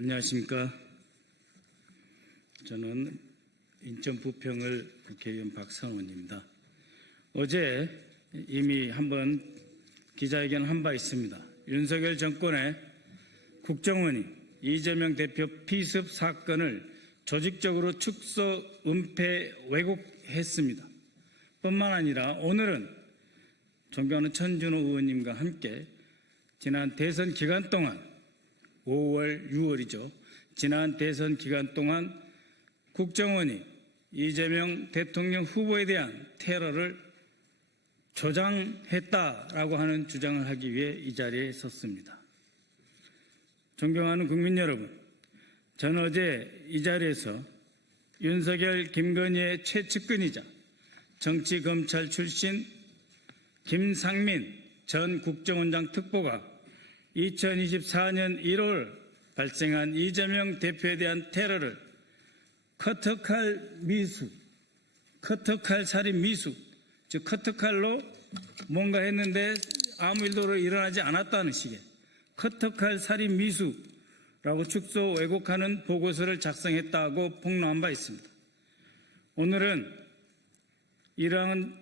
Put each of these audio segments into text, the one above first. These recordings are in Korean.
안녕하십니까. 저는 인천부평을 국회의원 박성원입니다. 어제 이미 한번 기자회견을 한 바 있습니다. 윤석열 정권의 국정원이 이재명 대표 피습 사건을 조직적으로 축소, 은폐, 왜곡했습니다. 뿐만 아니라 오늘은 존경하는 천준호 의원님과 함께 지난 대선 기간 동안 5월, 6월이죠. 지난 대선 기간 동안 국정원이 이재명 대통령 후보에 대한 테러를 조장했다라고 하는 주장을 하기 위해 이 자리에 섰습니다. 존경하는 국민 여러분, 저는 어제 이 자리에서 윤석열, 김건희의 최측근이자 정치검찰 출신 김상민 전 국정원장 특보가 2024년 1월 발생한 이재명 대표에 대한 테러를 커터칼 살인 미수, 즉 커터칼로 뭔가 했는데 아무 일도 일어나지 않았다는 식의 커터칼 살인 미수라고 축소 왜곡하는 보고서를 작성했다고 폭로한 바 있습니다. 오늘은 이러한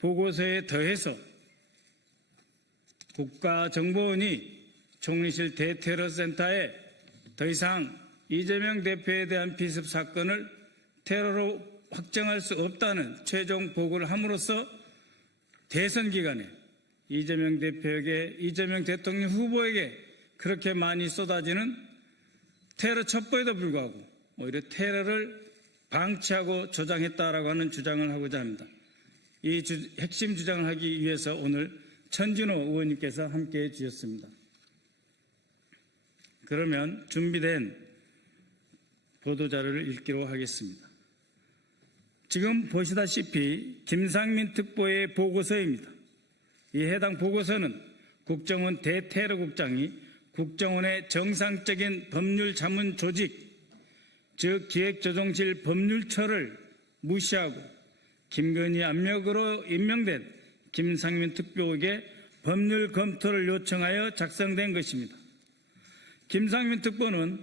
보고서에 더해서 국가정보원이 총리실 대테러센터에 더 이상 이재명 대표에 대한 피습 사건을 테러로 확정할 수 없다는 최종 보고를 함으로써 대선 기간에 이재명 대표에게, 이재명 대통령 후보에게 그렇게 많이 쏟아지는 테러 첩보에도 불구하고 오히려 테러를 방치하고 조장했다라고 하는 주장을 하고자 합니다. 이 핵심 주장을 하기 위해서 오늘 천준호 의원님께서 함께해 주셨습니다. 그러면 준비된 보도자료를 읽기로 하겠습니다. 지금 보시다시피 김상민 특보의 보고서입니다. 이 해당 보고서는 국정원 대테러국장이 국정원의 정상적인 법률 자문 조직, 즉 기획조정실 법률처를 무시하고 김건희 압력으로 임명된 김상민 특보에게 법률 검토를 요청하여 작성된 것입니다. 김상민 특보는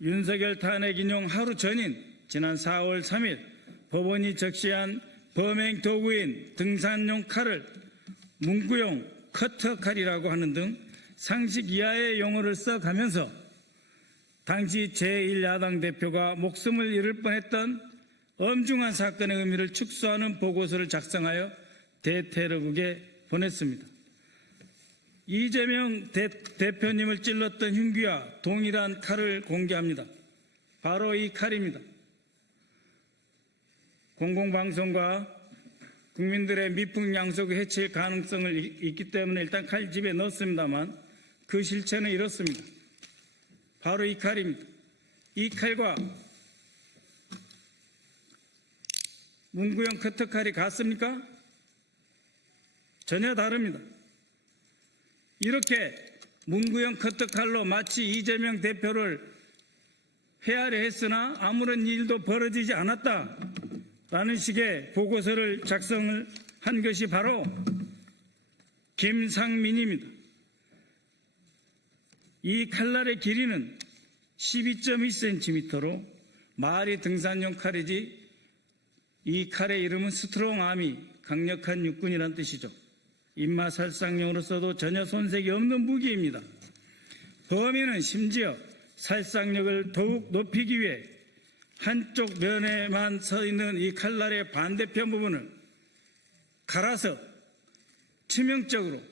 윤석열 탄핵 인용 하루 전인 지난 4월 3일 법원이 적시한 범행 도구인 등산용 칼을 문구용 커터칼이라고 하는 등 상식 이하의 용어를 써가면서 당시 제1야당 대표가 목숨을 잃을 뻔했던 엄중한 사건의 의미를 축소하는 보고서를 작성하여 대테러국에 보냈습니다. 이재명 대표님을 찔렀던 흉기와 동일한 칼을 공개합니다. 바로 이 칼입니다. 공공방송과 국민들의 미풍양속을 해칠 가능성을 있기 때문에 일단 칼 집에 넣었습니다만 그 실체는 이렇습니다. 바로 이 칼입니다. 이 칼과 문구용 커터칼이 같습니까? 전혀 다릅니다. 이렇게 문구용 커터칼로 마치 이재명 대표를 헤아려 했으나 아무런 일도 벌어지지 않았다라는 식의 보고서를 작성을 한 것이 바로 김상민입니다. 이 칼날의 길이는 12.2cm로 말이 등산용 칼이지 이 칼의 이름은 스트롱 아미, 강력한 육군이란 뜻이죠. 입마 살상용으로서도 전혀 손색이 없는 무기입니다. 범인은 심지어 살상력을 더욱 높이기 위해 한쪽 면에만 서 있는 이 칼날의 반대편 부분을 갈아서 치명적으로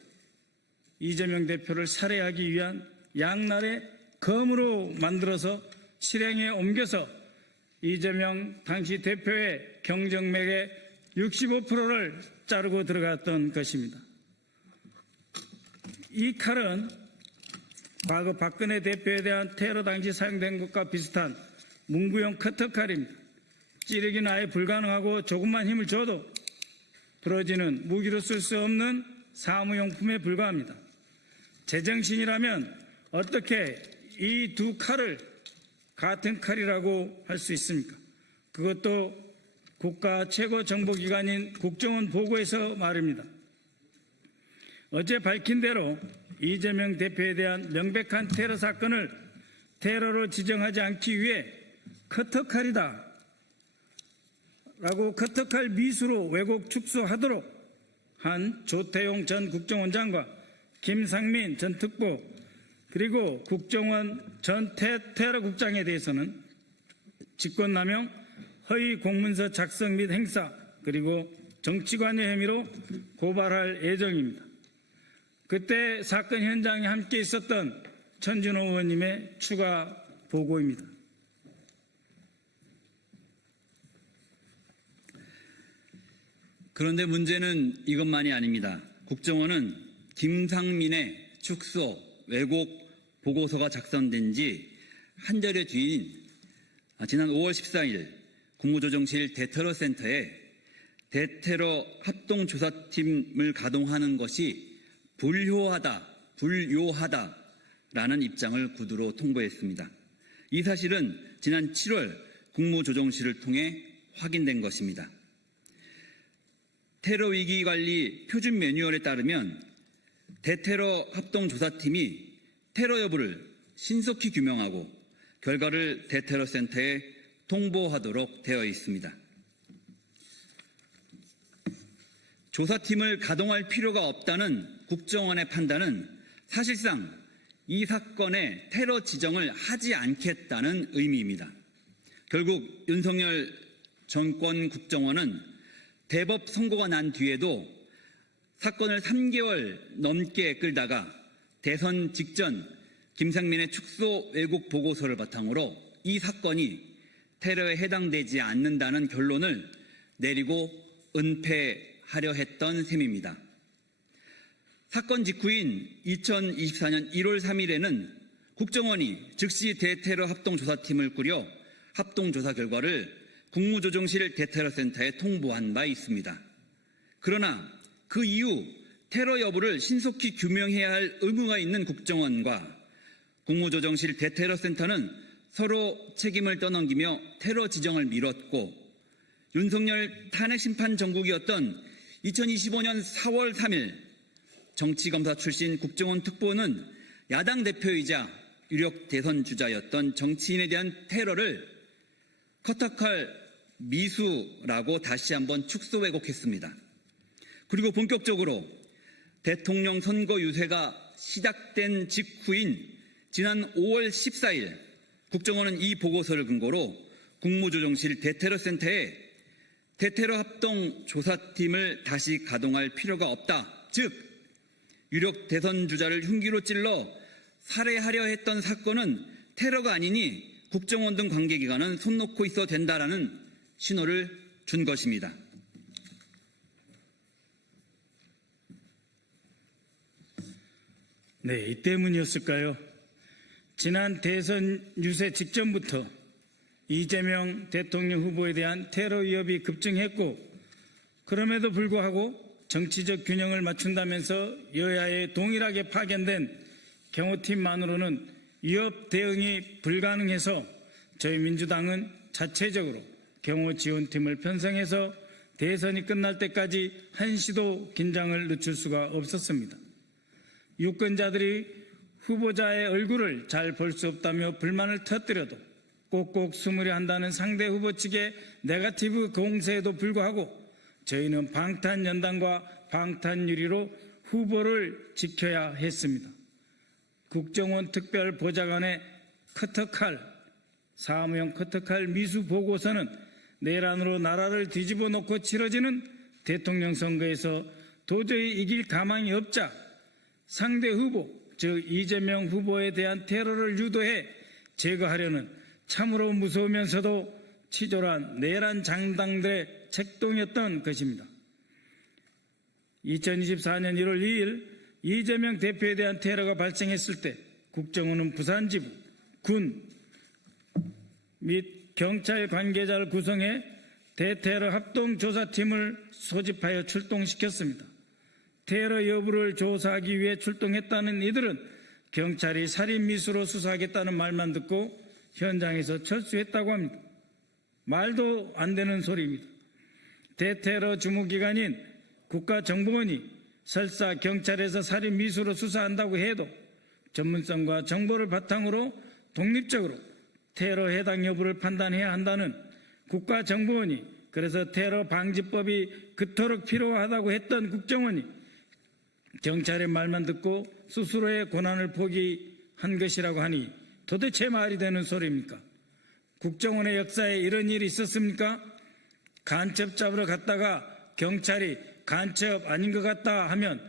이재명 대표를 살해하기 위한 양날의 검으로 만들어서 실행에 옮겨서 이재명 당시 대표의 경정맥의 65%를 자르고 들어갔던 것입니다. 이 칼은 과거 박근혜 대표에 대한 테러 당시 사용된 것과 비슷한 문구용 커터칼입니다. 찌르기는 아예 불가능하고 조금만 힘을 줘도 부러지는 무기로 쓸 수 없는 사무용품에 불과합니다. 제정신이라면 어떻게 이 두 칼을 같은 칼이라고 할 수 있습니까? 그것도 국가 최고 정보기관인 국정원 보고에서 말입니다. 어제 밝힌 대로 이재명 대표에 대한 명백한 테러 사건을 테러로 지정하지 않기 위해 커터칼이다 라고 커터칼 미수로 왜곡 축소하도록 한 조태용 전 국정원장과 김상민 전 특보 그리고 국정원 전 테러국장에 대해서는 직권남용, 허위 공문서 작성 및 행사 그리고 정치관여 혐의로 고발할 예정입니다. 그때 사건 현장에 함께 있었던 천준호 의원님의 추가 보고입니다. 그런데 문제는 이것만이 아닙니다. 국정원은 김상민의 축소, 왜곡 보고서가 작성된 지 한 달여 뒤인 지난 5월 14일 국무조정실 대테러센터에 대테러 합동조사팀을 가동하는 것이 불효하다라는 입장을 구두로 통보했습니다. 이 사실은 지난 7월 국무조정실을 통해 확인된 것입니다. 테러 위기 관리 표준 매뉴얼에 따르면 대테러 합동조사팀이 테러 여부를 신속히 규명하고 결과를 대테러센터에 통보하도록 되어 있습니다. 조사팀을 가동할 필요가 없다는 국정원의 판단은 사실상 이 사건의 테러 지정을 하지 않겠다는 의미입니다. 결국 윤석열 정권 국정원은 대법 선고가 난 뒤에도 사건을 3개월 넘게 끌다가 대선 직전 김상민의 축소 왜곡 보고서를 바탕으로 이 사건이 테러에 해당되지 않는다는 결론을 내리고 은폐하려 했던 셈입니다. 사건 직후인 2024년 1월 3일에는 국정원이 즉시 대테러 합동조사팀을 꾸려 합동조사 결과를 국무조정실 대테러센터에 통보한 바 있습니다. 그러나 그 이후 테러 여부를 신속히 규명해야 할 의무가 있는 국정원과 국무조정실 대테러센터는 서로 책임을 떠넘기며 테러 지정을 미뤘고 윤석열 탄핵심판 정국이었던 2025년 4월 3일 정치검사 출신 국정원 특보는 야당 대표이자 유력 대선 주자였던 정치인에 대한 테러를 커터칼 미수라고 다시 한번 축소 왜곡했습니다. 그리고 본격적으로 대통령 선거 유세가 시작된 직후인 지난 5월 14일 국정원은 이 보고서를 근거로 국무조정실 대테러센터에 대테러 합동 조사팀을 다시 가동할 필요가 없다. 즉 유력 대선 주자를 흉기로 찔러 살해하려 했던 사건은 테러가 아니니 국정원 등 관계기관은 손 놓고 있어도 된다라는 신호를 준 것입니다. 네, 이 때문이었을까요? 지난 대선 유세 직전부터 이재명 대통령 후보에 대한 테러 위협이 급증했고 그럼에도 불구하고 정치적 균형을 맞춘다면서 여야에 동일하게 파견된 경호팀만으로는 위협 대응이 불가능해서 저희 민주당은 자체적으로 경호지원팀을 편성해서 대선이 끝날 때까지 한시도 긴장을 늦출 수가 없었습니다. 유권자들이 후보자의 얼굴을 잘 볼 수 없다며 불만을 터뜨려도 꼭꼭 숨으려 한다는 상대 후보 측의 네거티브 공세에도 불구하고 저희는 방탄연단과 방탄유리로 후보를 지켜야 했습니다. 국정원 특별보좌관의 커터칼, 사무용 커터칼 미수 보고서는 내란으로 나라를 뒤집어 놓고 치러지는 대통령 선거에서 도저히 이길 가망이 없자 상대 후보, 즉 이재명 후보에 대한 테러를 유도해 제거하려는 참으로 무서우면서도 치졸한 내란 장당들의 책동이었던 것입니다. 2024년 1월 2일 이재명 대표에 대한 테러가 발생했을 때 국정원은 부산지부, 군 및 경찰 관계자를 구성해 대테러 합동조사팀을 소집하여 출동시켰습니다. 테러 여부를 조사하기 위해 출동했다는 이들은 경찰이 살인 미수로 수사하겠다는 말만 듣고 현장에서 철수했다고 합니다. 말도 안 되는 소리입니다. 대테러 주무기관인 국가정보원이 설사 경찰에서 살인 미수로 수사한다고 해도 전문성과 정보를 바탕으로 독립적으로 테러 해당 여부를 판단해야 한다는 국가정보원이, 그래서 테러 방지법이 그토록 필요하다고 했던 국정원이 경찰의 말만 듣고 스스로의 권한을 포기한 것이라고 하니 도대체 말이 되는 소리입니까? 국정원의 역사에 이런 일이 있었습니까? 간첩 잡으러 갔다가 경찰이 간첩 아닌 것 같다 하면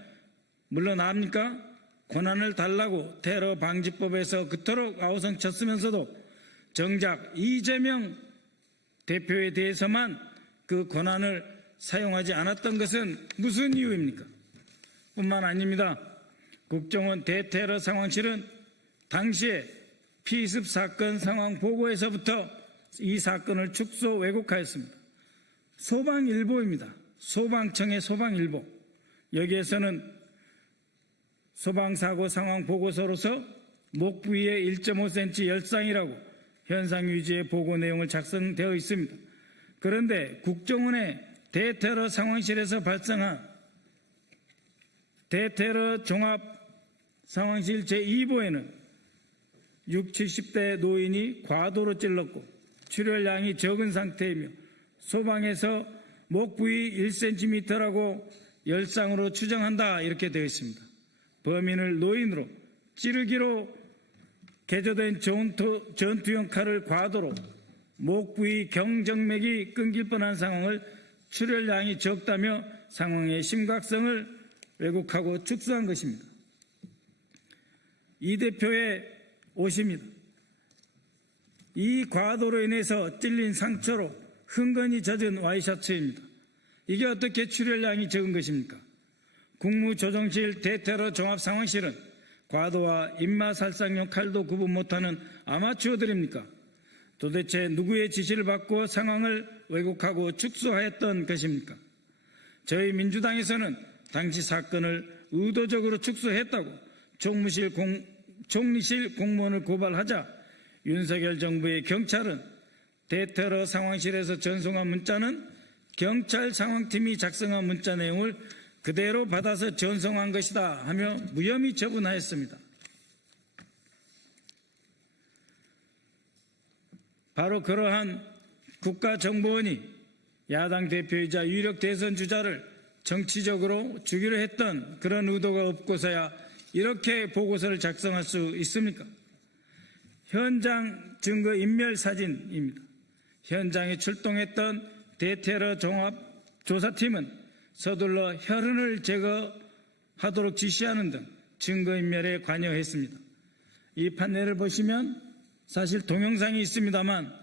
물러납니까? 권한을 달라고 테러 방지법에서 그토록 아우성쳤으면서도 정작 이재명 대표에 대해서만 그 권한을 사용하지 않았던 것은 무슨 이유입니까? 뿐만 아닙니다. 국정원 대테러 상황실은 당시에 피습 사건 상황 보고에서부터 이 사건을 축소 왜곡하였습니다. 소방일보입니다. 소방청의 소방일보. 여기에서는 소방사고 상황 보고서로서 목 부위에 1.5cm 열상이라고 현상 유지의 보고 내용을 작성되어 있습니다. 그런데 국정원의 대테러 상황실에서 발생한 대테러 종합 상황실 제2보에는 60, 70대 노인이 과도로 찔렀고 출혈량이 적은 상태이며 소방에서 목 부위 1cm라고 열상으로 추정한다, 이렇게 되어 있습니다. 범인을 노인으로 찌르기로 개조된 전투용 칼을 과도로 목 부위 경정맥이 끊길 뻔한 상황을 출혈량이 적다며 상황의 심각성을 왜곡하고 축소한 것입니다. 이 대표의 옷입니다. 이 과도로 인해서 찔린 상처로 흥건히 젖은 와이셔츠입니다. 이게 어떻게 출혈량이 적은 것입니까? 국무조정실 대테러 종합상황실은 과도와 입마살상용 칼도 구분 못하는 아마추어들입니까? 도대체 누구의 지시를 받고 상황을 왜곡하고 축소하였던 것입니까? 저희 민주당에서는 당시 사건을 의도적으로 축소했다고 총리실 공무원을 고발하자 윤석열 정부의 경찰은 대테러 상황실에서 전송한 문자는 경찰 상황팀이 작성한 문자 내용을 그대로 받아서 전송한 것이다 하며 무혐의 처분하였습니다. 바로 그러한 국가정보원이 야당 대표이자 유력 대선 주자를 정치적으로 죽이려 했던 그런 의도가 없고서야 이렇게 보고서를 작성할 수 있습니까? 현장 증거 인멸 사진입니다. 현장에 출동했던 대테러 종합조사팀은 서둘러 혈흔을 제거하도록 지시하는 등 증거인멸에 관여했습니다. 이 판례를 보시면 사실 동영상이 있습니다만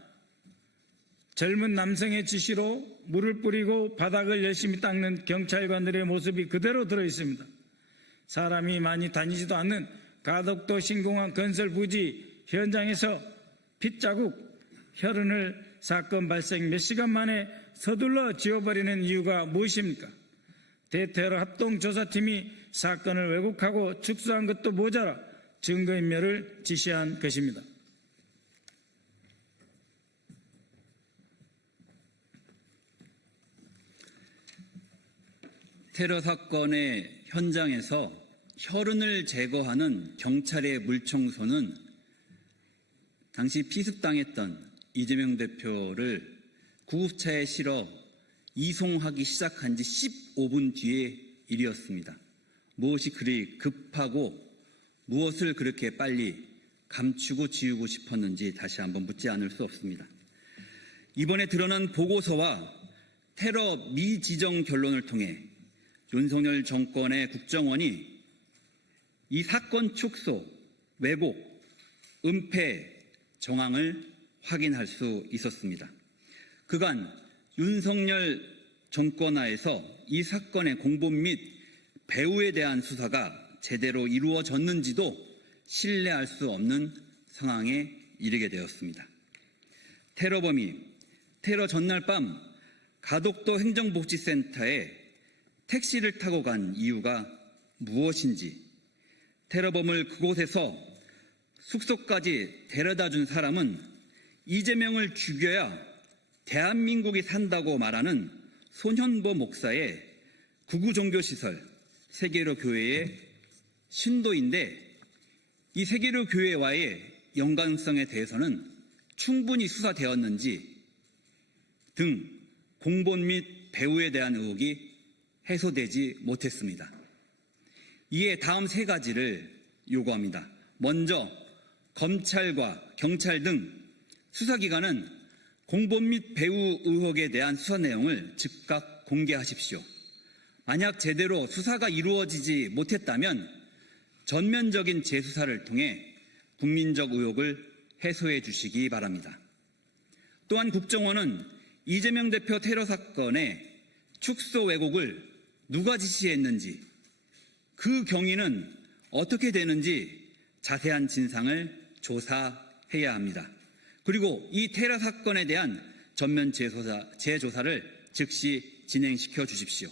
젊은 남성의 지시로 물을 뿌리고 바닥을 열심히 닦는 경찰관들의 모습이 그대로 들어있습니다. 사람이 많이 다니지도 않는 가덕도 신공항 건설 부지 현장에서 핏자국, 혈흔을 사건 발생 몇 시간 만에 서둘러 지워버리는 이유가 무엇입니까? 대테러 합동조사팀이 사건을 왜곡하고 축소한 것도 모자라 증거인멸을 지시한 것입니다. 테러 사건의 현장에서 혈흔을 제거하는 경찰의 물청소는 당시 피습당했던 이재명 대표를 구급차에 실어 이송하기 시작한 지 15분 뒤의 일이었습니다. 무엇이 그리 급하고 무엇을 그렇게 빨리 감추고 지우고 싶었는지 다시 한번 묻지 않을 수 없습니다. 이번에 드러난 보고서와 테러 미지정 결론을 통해 윤석열 정권의 국정원이 이 사건 축소, 왜곡, 은폐 정황을 확인할 수 있었습니다. 그간 윤석열 정권 하에서 이 사건의 공범 및 배후에 대한 수사가 제대로 이루어졌는지도 신뢰할 수 없는 상황에 이르게 되었습니다. 테러범이 테러 전날 밤 가덕도 행정복지센터에 택시를 타고 간 이유가 무엇인지, 테러범을 그곳에서 숙소까지 데려다 준 사람은 이재명을 죽여야 대한민국이 산다고 말하는 손현보 목사의 구구종교시설 세계로 교회의 신도인데 이 세계로 교회와의 연관성에 대해서는 충분히 수사되었는지 등 공본 및 배후에 대한 의혹이 해소되지 못했습니다. 이에 다음 세 가지를 요구합니다. 먼저 검찰과 경찰 등 수사기관은 공본 및 배후 의혹에 대한 수사 내용을 즉각 공개하십시오. 만약 제대로 수사가 이루어지지 못했다면 전면적인 재수사를 통해 국민적 의혹을 해소해 주시기 바랍니다. 또한 국정원은 이재명 대표 테러 사건의 축소 왜곡을 누가 지시했는지, 그 경위는 어떻게 되는지 자세한 진상을 조사해야 합니다. 그리고 이 테러 사건에 대한 전면 재조사를 즉시 진행시켜 주십시오.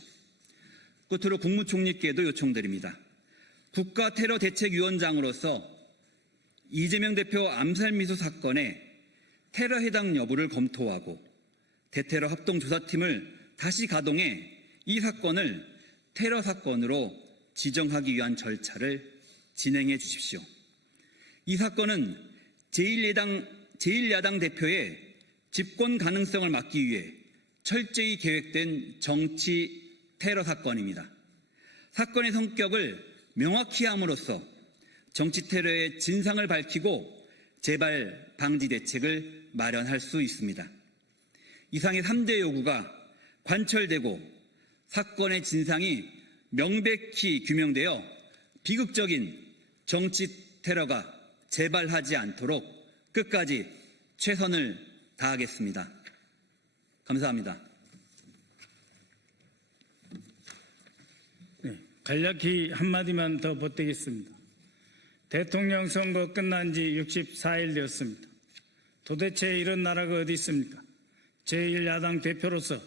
끝으로 국무총리께도 요청드립니다. 국가테러대책위원장으로서 이재명 대표 암살미수 사건의 테러 해당 여부를 검토하고 대테러 합동조사팀을 다시 가동해 이 사건을 테러 사건으로 지정하기 위한 절차를 진행해 주십시오. 이 사건은 제1야당 대표의 집권 가능성을 막기 위해 철저히 계획된 정치 테러 사건입니다. 사건의 성격을 명확히 함으로써 정치 테러의 진상을 밝히고 재발 방지 대책을 마련할 수 있습니다. 이상의 3대 요구가 관철되고 사건의 진상이 명백히 규명되어 비극적인 정치 테러가 재발하지 않도록 끝까지 최선을 다하겠습니다. 감사합니다. 네, 간략히 한마디만 더 보태겠습니다. 대통령 선거 끝난 지 64일 되었습니다. 도대체 이런 나라가 어디 있습니까? 제1야당 대표로서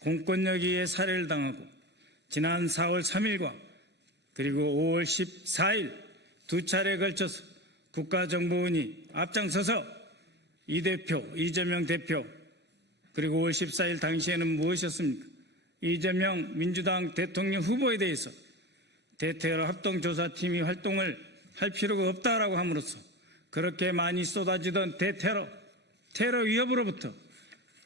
공권력에 의해 살해를 당하고 지난 4월 3일과 그리고 5월 14일 두 차례에 걸쳐서 국가정보원이 앞장서서 이 대표, 이재명 대표 그리고 5월 14일 당시에는 무엇이었습니까? 이재명 민주당 대통령 후보에 대해서 대테러 합동조사팀이 활동을 할 필요가 없다라고 함으로써 그렇게 많이 쏟아지던 테러 위협으로부터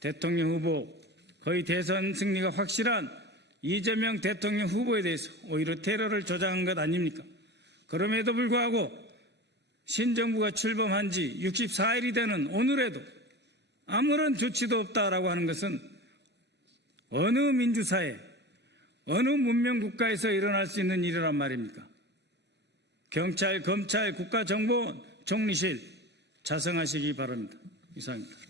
대통령 후보 거의 대선 승리가 확실한 이재명 대통령 후보에 대해서 오히려 테러를 조장한 것 아닙니까? 그럼에도 불구하고 신정부가 출범한 지 64일이 되는 오늘에도 아무런 조치도 없다라고 하는 것은 어느 민주사회, 어느 문명국가에서 일어날 수 있는 일이란 말입니까? 경찰, 검찰, 국가정보원, 총리실 자성하시기 바랍니다. 이상입니다.